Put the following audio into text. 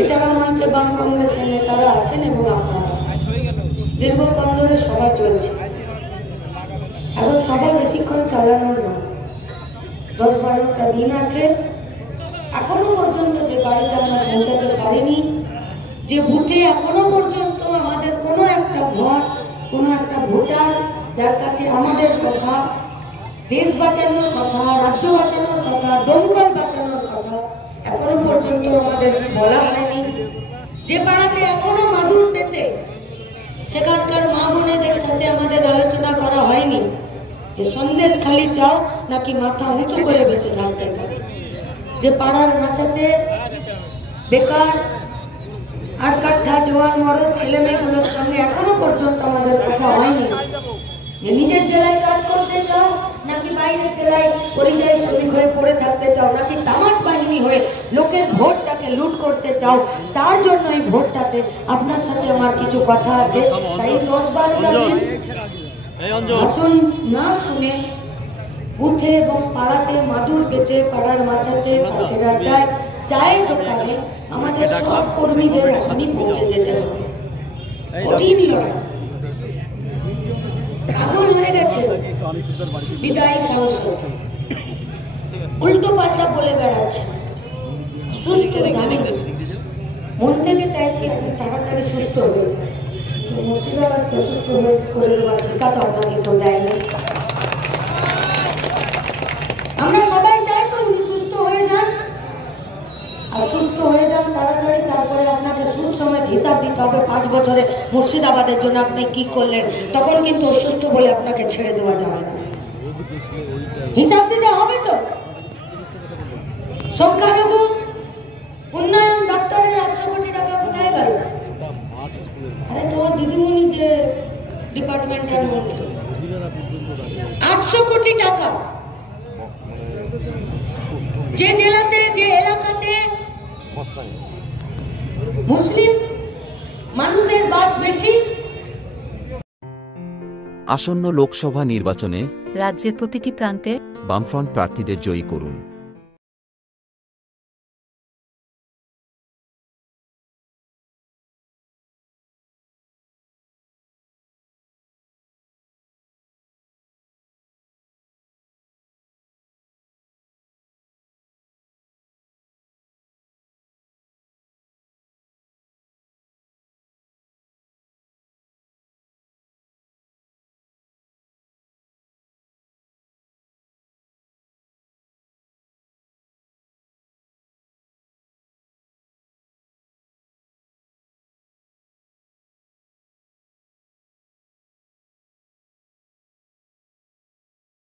এছাড়া মঞ্চে বাম কংগ্রেসের নেতারা আছেন এবং আপনারা। দীর্ঘক্ষণ ধরে সভা চলছে, এখন সভা বেশিক্ষণ চালানোর নয়, 10-12টা দিন আছে। এখনো পর্যন্ত যে বাড়িতে আমরা পৌঁছাতে পারিনি, যে বুথে এখনো পর্যন্ত আমাদের কোনো একটা ঘর, কোনো একটা ভোটার যার কাছে আমাদের কথা, দেশ বাঁচানোর কথা, রাজ্য বাঁচানোর কথা, দমকল বাঁচানোর কথা এখনো পর্যন্ত আমাদের বলা হয়নি, যে পাড়াতে এখনো মাদুর পেতে সেখানকার মা বোনেদের সাথে আমাদের আলোচনা করা হয়নি যে সন্দেশ খালি চাও নাকি মাথা উঁচু করে বেঁচে থাকতে চাও, যে পাড়ার মাচাতে বেকার আর কাঠা জোয়ান মরদ ছেলে মেয়েগুলোর সঙ্গে এখনো পর্যন্ত আমাদের কথা হয়নি, যে নিজের জেলায় কাজ করতে চাও নাকি বাইরের জেলায় পরিযায়ী শ্রমিক হয়ে পড়ে থাকতে চাও, নাকি তামাক বাহিনী হয়ে লোকের ভোটটাকে লুট করতে চাও। তার জন্য এই ভোটটাতে আপনার সাথে আমার কিছু কথা আছে। তাই 10-12টা দিন ভাষণ না শুনে বুথে এবং পাড়াতে মাদুর পেতে, পাড়ার মাচাতে, কাছের আড্ডায়, চায়ের দোকানে আমাদের সব কর্মীদের এখনই পৌঁছে যেতে হবে। কঠিন লড়াই, পাগল হয়ে গেছে বিদায়ী সাংসদ, উল্টো পাল্টা বলে বেড়াচ্ছে, সুস্থ জানেন। মন থেকে চাইছি আপনি তাড়াতাড়ি সুস্থ হয়ে যান। মুর্শিদাবাদকে সুস্থ হয়ে করে দেওয়ার ঠিকা তো আপনাকে কেউ দেয়নি। আমরা সবাই চাই তো উনি সুস্থ হয়ে যান, আর সুস্থ হয়ে যান তাড়াতাড়ি। তারপরে আপনাকে সুদ সময় হিসাব দিতে হবে 5 বছরে মুর্শিদাবাদের জন্য আপনি কি করলেন। তখন কিন্তু অসুস্থ বলে আপনাকে ছেড়ে দেওয়া যাবে না, হিসাব দিতে হবে তো। সংখ্যালঘু উন্নয়ন দপ্তরের 800 কোটি টাকা কোথায় গেল? আরে তোমার দিদিমণি যে ডিপার্টমেন্টের মন্ত্রী, 800 কোটি টাকা যে জেলাতে, যে এলাকাতে মুসলিম মানুষের বাস বেশি। আসন্ন লোকসভা নির্বাচনে রাজ্যের প্রতিটি প্রান্তে বামফ্রন্ট প্রার্থীদের জয়ী করুন।